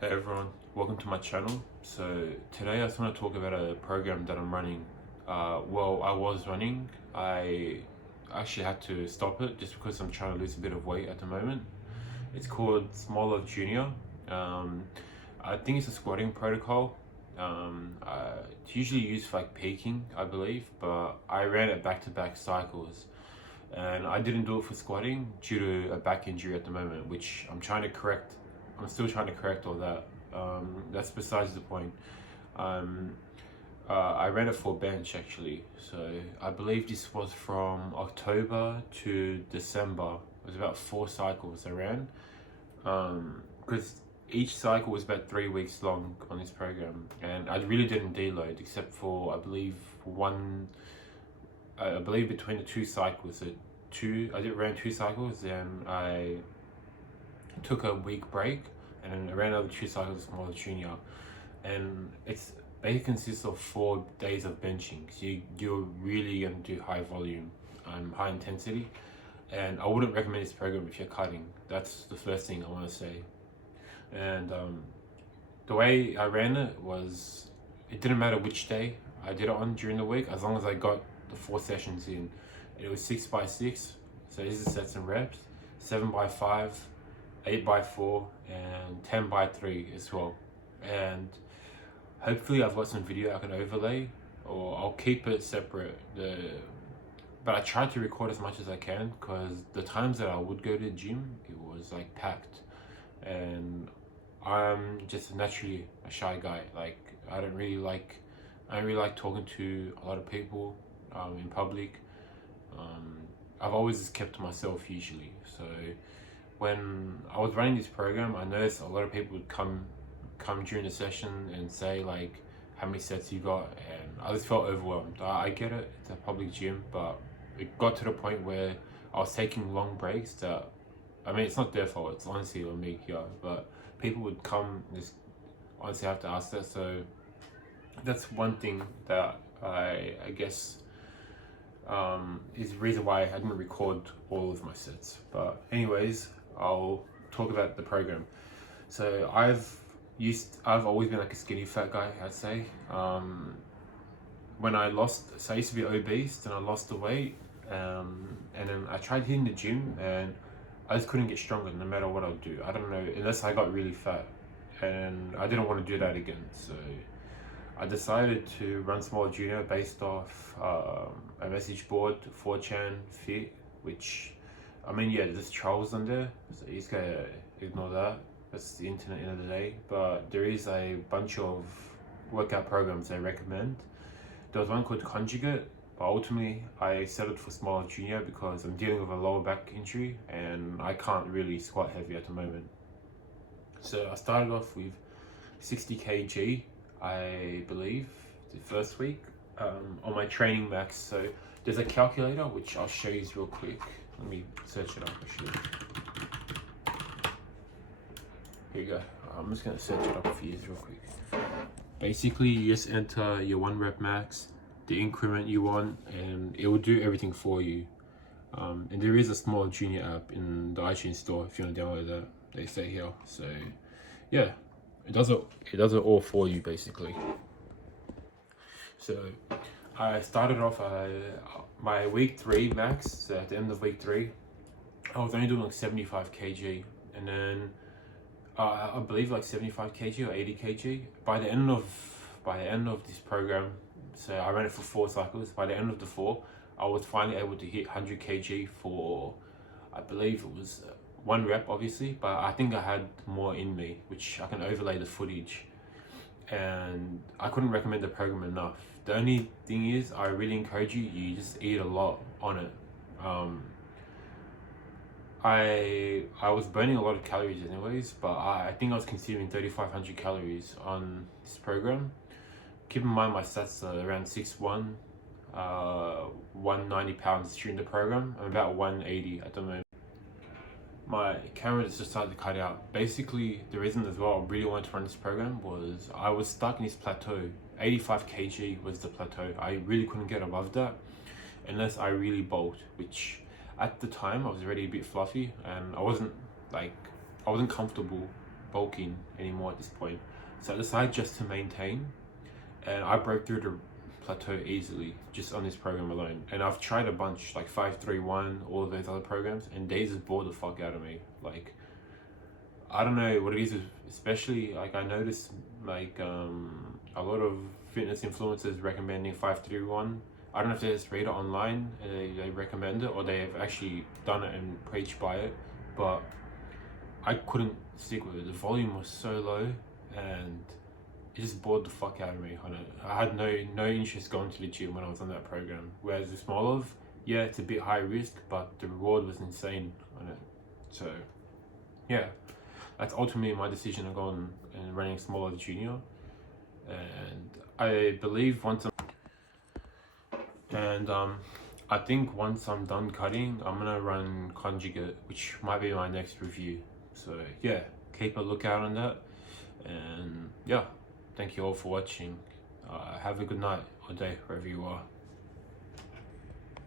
Hey everyone, welcome to my channel. So today I just want to talk about a program that I'm running. I was running. I actually had to stop it just because I'm trying to lose a bit of weight at the moment. It's called Smolov Junior. Um, I think it's a squatting protocol. It's usually used for like peaking, I believe, but I ran it back-to-back cycles. And I didn't do it for squatting due to a back injury at the moment, which I'm trying to correct. I'm still trying to correct all that. That's besides the point. Um, I ran it for bench actually, so I believe this was from October to December. It was about 4 cycles I ran, because each cycle was about 3 weeks long on this program, and I really didn't deload except for I believe between the 2 cycles, I did ran 2 cycles, then I took a week break, and then I ran another 2 cycles more junior, and it consists of 4 days of benching. So you're really gonna do high volume, high intensity, and I wouldn't recommend this program if you're cutting. That's the first thing I want to say. And the way I ran it was, it didn't matter which day I did it on during the week, as long as I got the 4 sessions in. It was 6x6, so this is sets and reps, 7x5, 8x4, and 10x3 as well. And hopefully I've got some video I can overlay, or I'll keep it separate. But I tried to record as much as I can, because the times that I would go to the gym, it was like packed, and I'm just naturally a shy guy. Like I don't really like talking to a lot of people in public. I've always just kept to myself usually. So when I was running this program, I noticed a lot of people would come during the session and say like how many sets you got, and I just felt overwhelmed. I get it, it's a public gym, but it got to the point where I was taking long breaks that, I mean, it's not their fault, it's honestly on me here, but people would come and just honestly have to ask that. So that's one thing that I guess is the reason why I didn't record all of my sets. But anyways, I'll talk about the program. So I've always been like a skinny fat guy, I'd say. When I used to be obese, then I lost the weight, and then I tried hitting the gym, and I just couldn't get stronger no matter what I'd do. I don't know, unless I got really fat, and I didn't want to do that again. So I decided to run Small Junior based off a message board, 4chan Fit, which, I mean, yeah, there's trolls on there, so you just gotta ignore that. That's the internet at the end of the day. But there is a bunch of workout programs I recommend. There was one called Conjugate, but ultimately I settled for Small Junior because I'm dealing with a lower back injury and I can't really squat heavy at the moment. So I started off with 60 kg, I believe, the first week, on my training max. So there's a calculator which I'll show you real quick. Let me search it up actually. Here you go. I'm just gonna search it up for you real quick. Basically, you just enter your 1 rep max, the increment you want, and it will do everything for you. And there is a Small Junior app in the iTunes store if you want to download that. They say here. So yeah, it does it all for you basically. So I started off my week 3 max. So at the end of week 3, I was only doing like 75 kg, and then I believe like 75 kg or 80 kg. By the end of this program, so I ran it for 4 cycles. By the end of the 4, I was finally able to hit 100 kg for, I believe it was 1 rep, obviously, but I think I had more in me, which I can overlay the footage. And I couldn't recommend the program enough. The only thing is, I really encourage you just eat a lot on it. I was burning a lot of calories anyways, but I think I was consuming 3,500 calories on this program. Keep in mind my stats are around 6'1", 190 pounds during the program. I'm about 180 at the moment. My camera just decided to cut out. Basically, the reason as well I really wanted to run this program was I was stuck in this plateau. 85 kg was the plateau. I really couldn't get above that unless I really bulked, which at the time I was already a bit fluffy, and I wasn't comfortable bulking anymore at this point. So I decided just to maintain, and I broke through the plateau easily just on this program alone. And I've tried a bunch, like 531, all of those other programs, and they just bore the fuck out of me. Like, I don't know what it is, especially like I noticed like a lot of fitness influencers recommending 531. I don't know if they just read it online and they recommend it, or they have actually done it and preached by it, but I couldn't stick with it. The volume was so low and it just bored the fuck out of me on it. I had no interest going to the gym when I was on that program. Whereas with smolov, yeah, it's a bit high risk, but the reward was insane on it. So yeah, that's ultimately my decision of going and running smolov junior. And I believe I think once I'm done cutting, I'm gonna run conjugate, which might be my next review. So yeah, keep a lookout on that. And yeah, thank you all for watching. Have a good night or day wherever you are.